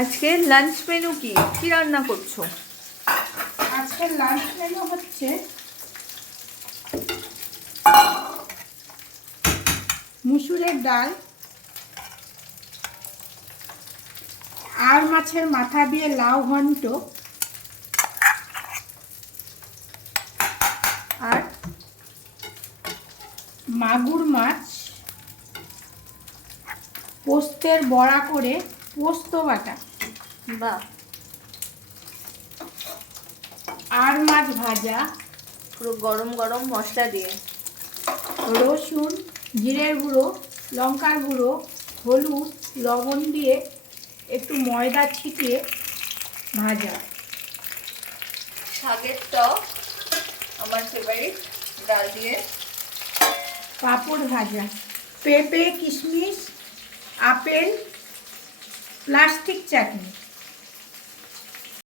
আজকে lunch menu কি কি রান্না করছো? আজকে লাঞ্চ মেনু হচ্ছে মুসুরের ডাল আর মাছের মাথা দিয়ে লাউ ঘন্ট আর মাগুর মাছ পোস্তের বড়া করে পোস্ত বাটা বাহ, আর মাছ ভাজা পুরো গরম গরম মশলা দিয়ে। রসুন জিরের গুঁড়ো লঙ্কার গুঁড়ো হলুদ লবণ দিয়ে একটু ময়দা ছিটিয়ে ভাজা। শাকের টক আমার ফেভারিট, ডাল দিয়ে। পাঁপড় ভাজা পেঁপে কিশমিশ আপেল প্লাস্টিক চাটনি।